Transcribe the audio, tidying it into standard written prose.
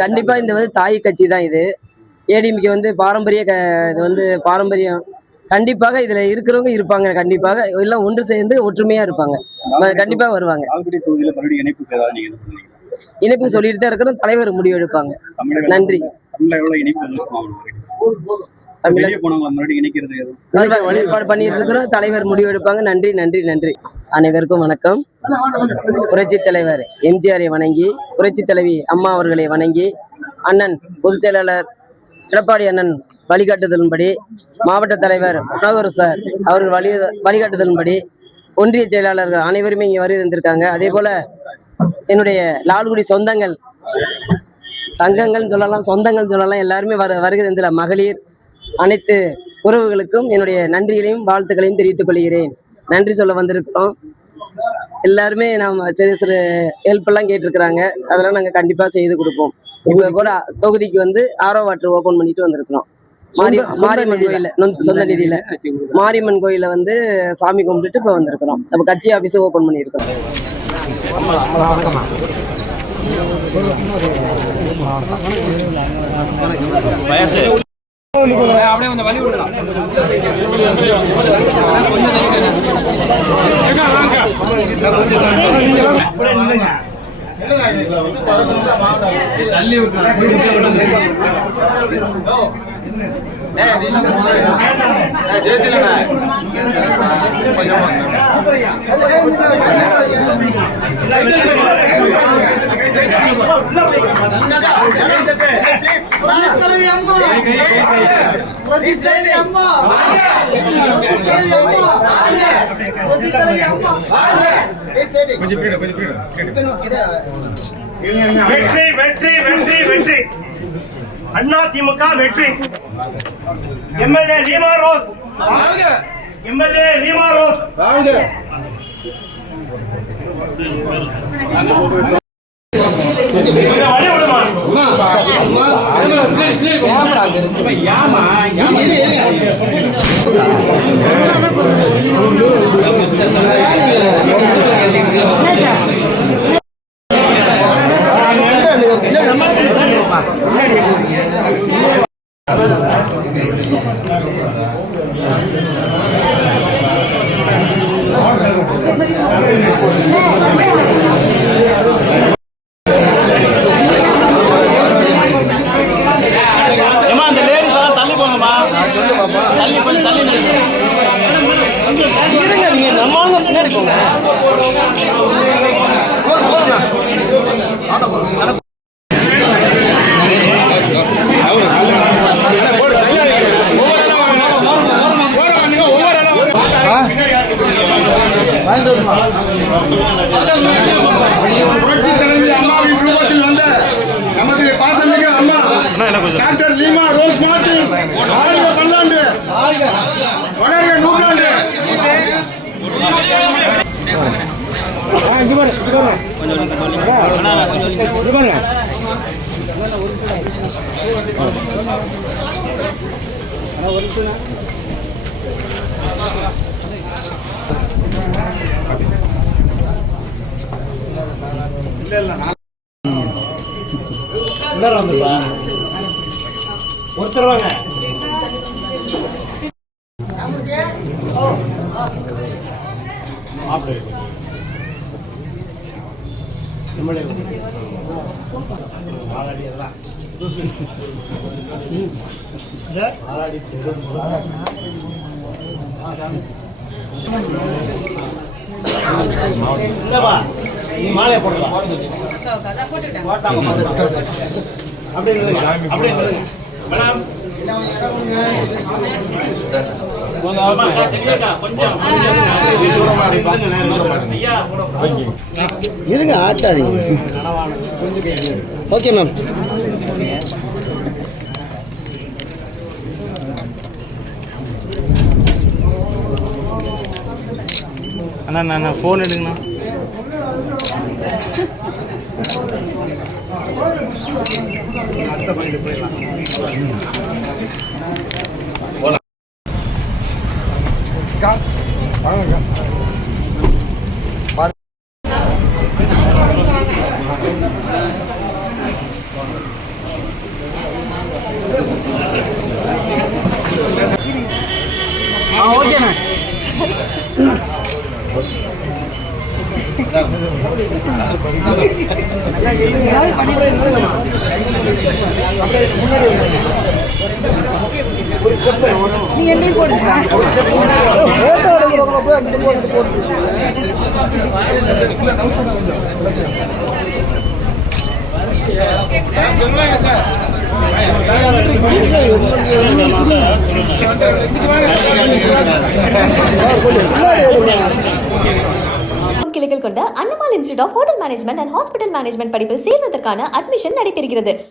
கண்டிப்பா இந்த தாய் கட்சி தான் இது. ஏடிஎம்கே பாரம்பரிய இது பாரம்பரியம். கண்டிப்பாக இதுல இருக்கிறவங்க இருப்பாங்க. கண்டிப்பாக எல்லாம் ஒன்று சேர்ந்து ஒற்றுமையா இருப்பாங்க. கண்டிப்பா வருவாங்க. இணைப்பு சொல்லிட்டு தான் இருக்கிறோம். தலைவர் முடிவு எடுப்பாங்க. நன்றி. ஏற்பாடு பண்ணிட்டு இருக்கிறோம். தலைவர் முடிவு எடுப்பாங்க. நன்றி நன்றி நன்றி. அனைவருக்கும் வணக்கம். புரட்சி தலைவர் எம்ஜிஆரை வணங்கி, புரட்சி தலைவி அம்மா அவர்களை வணங்கி, அண்ணன் பொதுச் செயலாளர் எடப்பாடி அண்ணன் வழிகாட்டுதலின்படி, மாவட்ட தலைவர் மனோகர் சார் அவர்கள் வழிகாட்டுதலின்படி ஒன்றிய செயலாளர்கள் அனைவருமே இங்கே வருகை தந்திருக்காங்க. அதே போல என்னுடைய லால்குடி சொந்தங்கள், தங்கங்கள் சொல்லலாம், சொந்தங்கள் சொல்லலாம், எல்லாருமே வருகை தந்துள்ள மகளிர் அனைத்து உறவுகளுக்கும் என்னுடைய நன்றிகளையும் வாழ்த்துக்களையும் தெரிவித்துக் கொள்கிறேன். நன்றி சொல்ல வந்திருக்கிறோம். எல்லாருமே நாம சிறு சிறு ஹெல்ப் எல்லாம் கேட்டிருக்கிறாங்க. அதெல்லாம் நாங்க கண்டிப்பா செய்து கொடுப்போம். இப்ப கூட தொகுதிக்கு ஆரோ வாட்டர் ஓபன் பண்ணிட்டு வந்திருக்கிறோம். மாரியம்மன் கோயில, சொந்த நிதியில மாரியம்மன் கோயில சாமி கும்பிட்டுட்டு இப்ப வந்திருக்கிறோம். நம்ம கட்சி ஆபீஸ் ஓபன் பண்ணியிருக்கிறோம். அப்படியே கொஞ்சம் வழி விடலாம். வெற்றி வெற்றி வெற்றி வெற்றி. அண்ணா திமுக வெற்றி. MLA Lima rose, MLA Lima rose. Doctor Lima rose Martin வாழ்க பல்லாண்டு, வளர்க நூற்றாண்டு. ஒருத்தர் வாங்க. மாலையை போடலாம். அப்படியே அப்படியே மேடம் இருங்க, ஆட்டாதீங்க. Okay ma'am. அண்ணா நான் ஃபோன் எடுங்கண்ணா. அடுத்த பையன் போயிடலாம். வாங்க. ஓகேண்ணா. நீங்க என்ன போடுங்க. சொல்லுங்க சார். கிளைகள் கொண்ட Annamalai institute of hotel management and hospital management படிப்பில் சேர்வதற்கான அட்மிஷன் நடைபெறுகிறது.